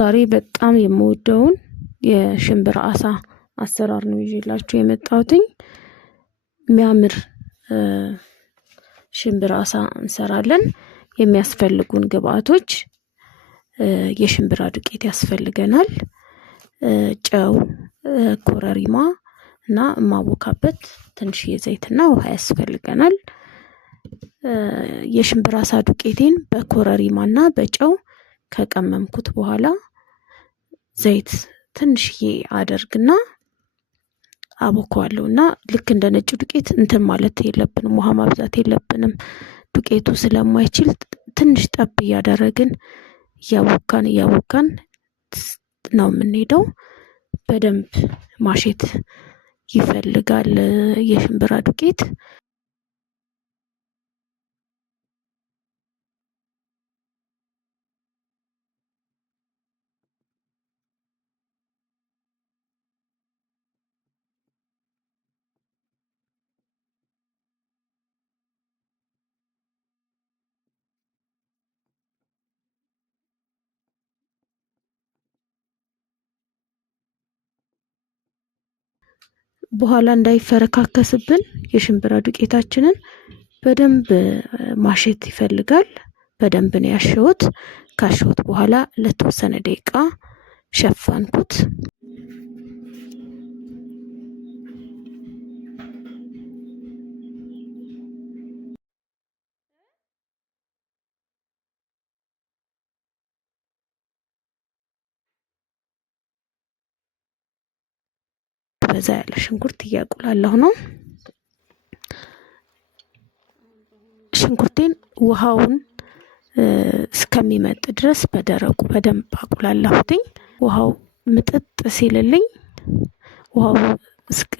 ዛሬ በጣም የምወደውን የሽምብራ አሳ አሰራር ነው ይዤላችሁ የመጣሁት። የሚያምር ሽምብራ አሳ እንሰራለን። የሚያስፈልጉን ግብአቶች የሽምብራ ዱቄት ያስፈልገናል፣ ጨው፣ ኮረሪማ እና ማቦካበት ትንሽ ዘይትና ውሃ ያስፈልገናል። የሽምብራ አሳ ዱቄቴን በኮረሪማና በጨው ከቀመምኩት በኋላ ዘይት ትንሽዬ አደርግና አቦካዋለሁና ልክ እንደ ነጭ ዱቄት እንትን ማለት የለብንም፣ ውሃ ማብዛት የለብንም። ዱቄቱ ስለማይችል ትንሽ ጠብ እያደረግን እያቦካን ነው የምንሄደው። በደንብ ማሸት ይፈልጋል የሽምብራ ዱቄት። በኋላ እንዳይፈረካከስብን የሽምብራ ዱቄታችንን በደንብ ማሸት ይፈልጋል። በደንብ ነው ያሸሁት። ካሸሁት በኋላ ለተወሰነ ደቂቃ ሸፈንኩት። በዛ ያለ ሽንኩርት እያቁላለሁ ነው። ሽንኩርቴን ውሃውን እስከሚመጥ ድረስ በደረቁ በደንብ አቁላለሁትኝ። ውሃው ምጥጥ ሲልልኝ ውሃው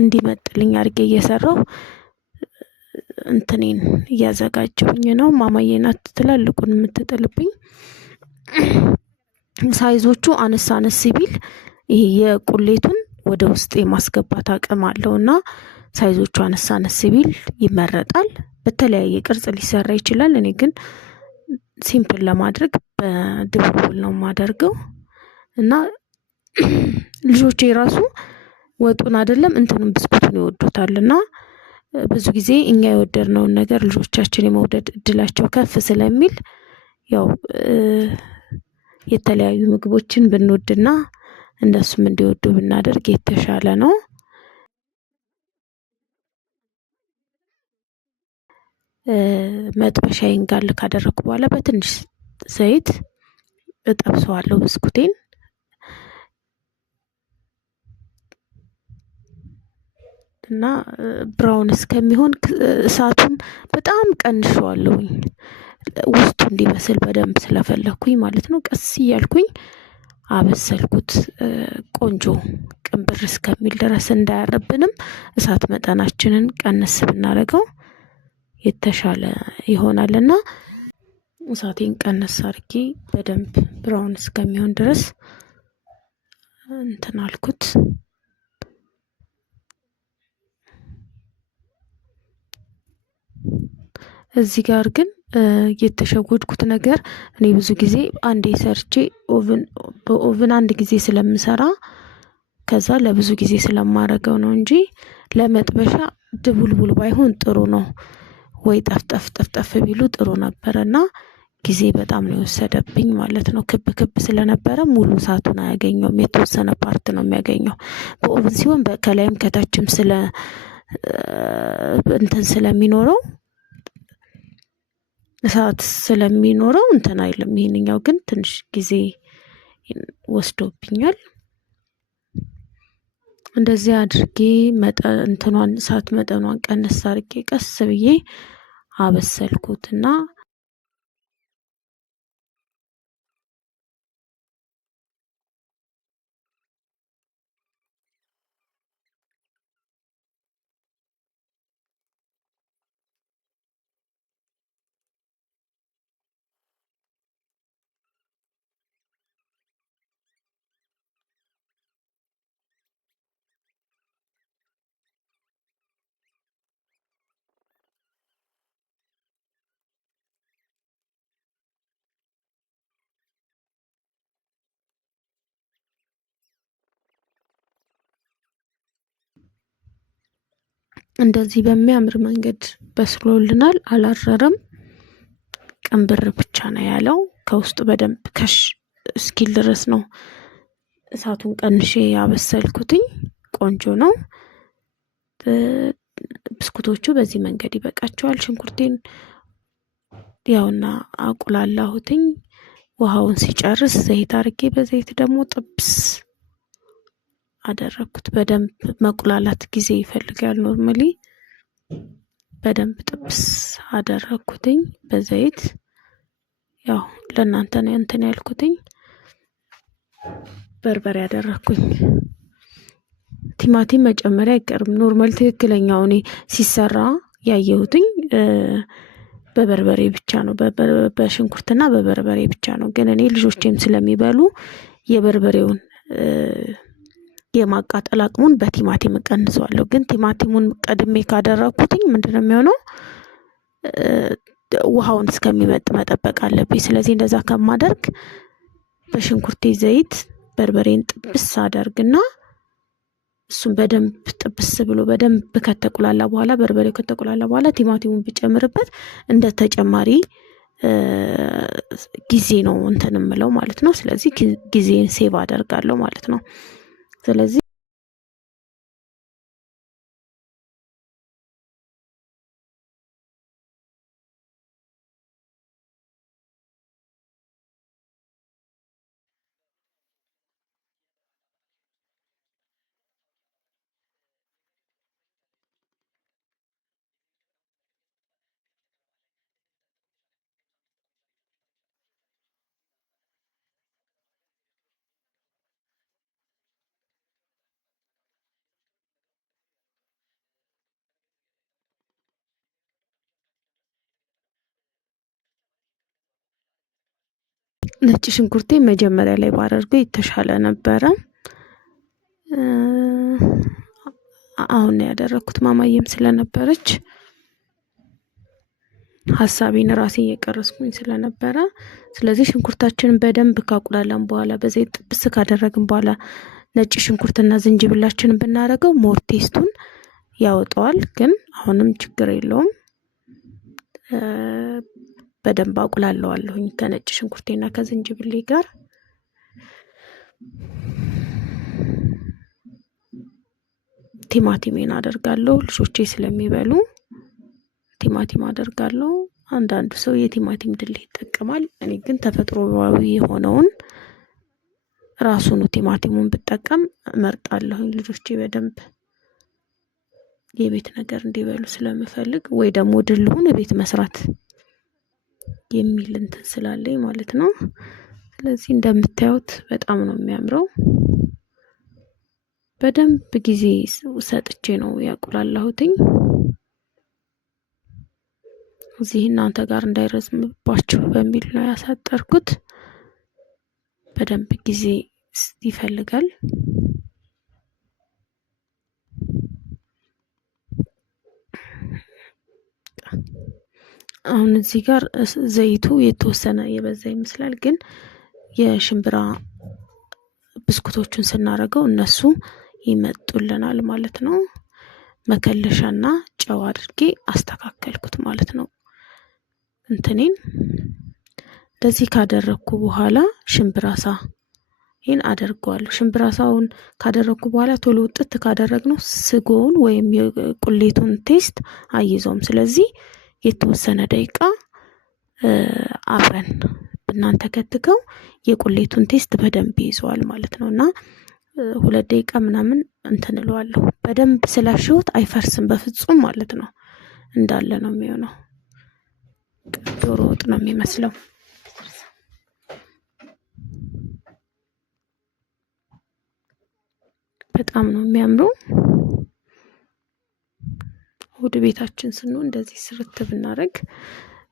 እንዲመጥልኝ አድርጌ እየሰራሁ እንትኔን እያዘጋጀሁኝ ነው። ማማዬ ናት ትላልቁን የምትጥልብኝ። ሳይዞቹ አነስ ቢል ይሄ የቁሌቱን ወደ ውስጥ የማስገባት አቅም አለውና ሳይዞቹ አነስ ቢል ይመረጣል። በተለያየ ቅርጽ ሊሰራ ይችላል። እኔ ግን ሲምፕል ለማድረግ በድብልብል ነው የማደርገው እና ልጆቼ ራሱ ወጡን አይደለም እንትኑን ብስኩቱን ይወዱታልና ብዙ ጊዜ እኛ የወደድነውን ነገር ልጆቻችን የመውደድ እድላቸው ከፍ ስለሚል ያው የተለያዩ ምግቦችን ብንወድና እነሱም እንዲወዱ ብናደርግ የተሻለ ነው። መጥበሻዬን ጋል ካደረኩ በኋላ በትንሽ ዘይት እጠብሰዋለሁ ብስኩቴን። እና ብራውን እስከሚሆን እሳቱን በጣም ቀንሼዋለሁኝ፣ ውስጡ እንዲበስል በደንብ ስለፈለኩኝ ማለት ነው። ቀስ እያልኩኝ አበሰልኩት ቆንጆ ቅንብር እስከሚል ድረስ። እንዳያረብንም እሳት መጠናችንን ቀንስ ብናደርገው የተሻለ ይሆናልና እሳቴን ቀንስ አድርጌ በደንብ ብራውን እስከሚሆን ድረስ እንትን አልኩት። እዚህ ጋር ግን የተሸጎድኩት ነገር እኔ ብዙ ጊዜ አንዴ ሰርቼ በኦቭን አንድ ጊዜ ስለምሰራ ከዛ ለብዙ ጊዜ ስለማረገው ነው እንጂ ለመጥበሻ ድቡልቡል ባይሆን ጥሩ ነው። ወይ ጠፍጠፍ ቢሉ ጥሩ ነበርና ጊዜ በጣም ነው የወሰደብኝ ማለት ነው። ክብ ስለነበረ ሙሉ እሳቱን አያገኘውም፣ የተወሰነ ፓርት ነው የሚያገኘው። በኦቭን ሲሆን ከላይም ከታችም እንትን ስለሚኖረው እሳት ስለሚኖረው እንትን አይልም። ይሄንኛው ግን ትንሽ ጊዜ ወስዶብኛል። እንደዚህ አድርጌ እንትኗን እሳት መጠኗን ቀነስ አድርጌ ቀስ ብዬ አበሰልኩትና እንደዚህ በሚያምር መንገድ በስሎልናል። አላረረም። ቅንብር ብቻ ነው ያለው። ከውስጡ በደንብ ከሽ እስኪል ድረስ ነው እሳቱን ቀንሼ ያበሰልኩትኝ። ቆንጆ ነው። ብስኩቶቹ በዚህ መንገድ ይበቃቸዋል። ሽንኩርቴን ያውና አቁላላሁትኝ። ውሃውን ሲጨርስ ዘይት አርጌ በዘይት ደግሞ ጥብስ አደረኩት። በደንብ መቁላላት ጊዜ ይፈልጋል። ኖርማሊ በደንብ ጥብስ አደረኩትኝ በዘይት። ያው ለእናንተ ነው እንትን ያልኩትኝ። በርበሬ ያደረኩኝ። ቲማቲም መጨመሪያ አይቀርም። ኖርማል ትክክለኛው እኔ ሲሰራ ያየሁትኝ በበርበሬ ብቻ ነው፣ በሽንኩርትና በበርበሬ ብቻ ነው። ግን እኔ ልጆቼም ስለሚበሉ የበርበሬውን የማቃጠል አቅሙን በቲማቲም እቀንሰዋለሁ። ግን ቲማቲሙን ቀድሜ ካደረኩትኝ ምንድነው የሚሆነው? ውሃውን እስከሚመጥ መጠበቅ አለብኝ። ስለዚህ እንደዛ ከማደርግ በሽንኩርቴ ዘይት በርበሬን ጥብስ አደርግና እሱን በደንብ ጥብስ ብሎ በደንብ ከተቁላላ በኋላ በርበሬው ከተቁላላ በኋላ ቲማቲሙን ብጨምርበት እንደ ተጨማሪ ጊዜ ነው እንትን እምለው ማለት ነው። ስለዚህ ጊዜን ሴቭ አደርጋለሁ ማለት ነው። ስለዚህ ነጭ ሽንኩርቴ መጀመሪያ ላይ ባደርገው የተሻለ ነበረ። አሁን ያደረኩት ማማዬም ስለነበረች ሐሳቤን ራሴ እየቀረስኩኝ ስለነበረ፣ ስለዚህ ሽንኩርታችንን በደንብ ካቁላላን በኋላ በዘይት ጥብስ ካደረግን በኋላ ነጭ ሽንኩርትና ዝንጅብላችንን ብናደርገው ሞር ቴስቱን ያወጣዋል። ግን አሁንም ችግር የለውም። በደንብ አቁላለዋለሁኝ ከነጭ ሽንኩርቴና ከዝንጅብሌ ጋር። ቲማቲሜን አደርጋለሁ። ልጆቼ ስለሚበሉ ቲማቲም አደርጋለሁ። አንዳንዱ ሰው የቲማቲም ድል ይጠቀማል። እኔ ግን ተፈጥሮአዊ የሆነውን ራሱን ቲማቲሙን ብጠቀም እመርጣለሁኝ። ልጆቼ በደንብ የቤት ነገር እንዲበሉ ስለምፈልግ፣ ወይ ደግሞ ድልሁን ቤት መስራት የሚል እንትን ስላለኝ ማለት ነው። ስለዚህ እንደምታዩት በጣም ነው የሚያምረው። በደንብ ጊዜ ሰጥቼ ነው ያቁላላሁትኝ። እዚህ እናንተ ጋር እንዳይረዝምባችሁ በሚል ነው ያሳጠርኩት። በደንብ ጊዜ ይፈልጋል። አሁን እዚህ ጋር ዘይቱ የተወሰነ የበዛ ይመስላል፣ ግን የሽምብራ ብስኩቶቹን ስናደርገው እነሱ ይመጡልናል ማለት ነው። መከለሻና ጨው አድርጌ አስተካከልኩት ማለት ነው። እንትኔን እንደዚህ ካደረኩ በኋላ ሽምብራሳ ይሄን አደርገዋለሁ። ሽምብራሳውን ካደረኩ በኋላ ቶሎ ውጥት ካደረግነው ስጎውን ወይም የቁሌቱን ቴስት አይዘውም። ስለዚህ የተወሰነ ደቂቃ አብረን እናንተ ከትከው የቁሌቱን ቴስት በደንብ ይዘዋል ማለት ነው። እና 2 ደቂቃ ምናምን እንትን እለዋለሁ። በደንብ ስላሽሁት አይፈርስም በፍጹም ማለት ነው። እንዳለ ነው የሚሆነው። ዶሮ ወጥ ነው የሚመስለው። በጣም ነው የሚያምረው። ወደ ቤታችን ስንሆን እንደዚህ ስርት ብናደርግ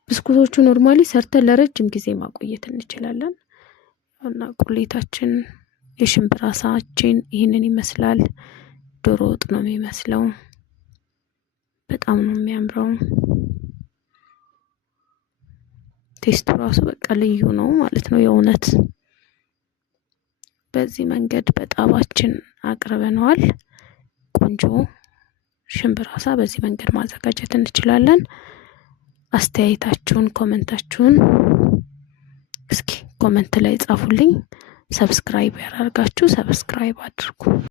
ብስኩቶቹ ኖርማሊ ሰርተን ለረጅም ጊዜ ማቆየት እንችላለን። እና ቁሌታችን የሽምብራ ሳችን ይህንን ይመስላል። ዶሮ ወጥ ነው የሚመስለው። በጣም ነው የሚያምረው። ቴስቱ ራሱ በቃ ልዩ ነው ማለት ነው የእውነት። በዚህ መንገድ በጣባችን አቅርበነዋል። ቆንጆ ሽምብራ አሳ በዚህ መንገድ ማዘጋጀት እንችላለን። አስተያየታችሁን ኮሜንታችሁን እስኪ ኮሜንት ላይ ጻፉልኝ። ሰብስክራይብ ያደርጋችሁ ሰብስክራይብ አድርጉ።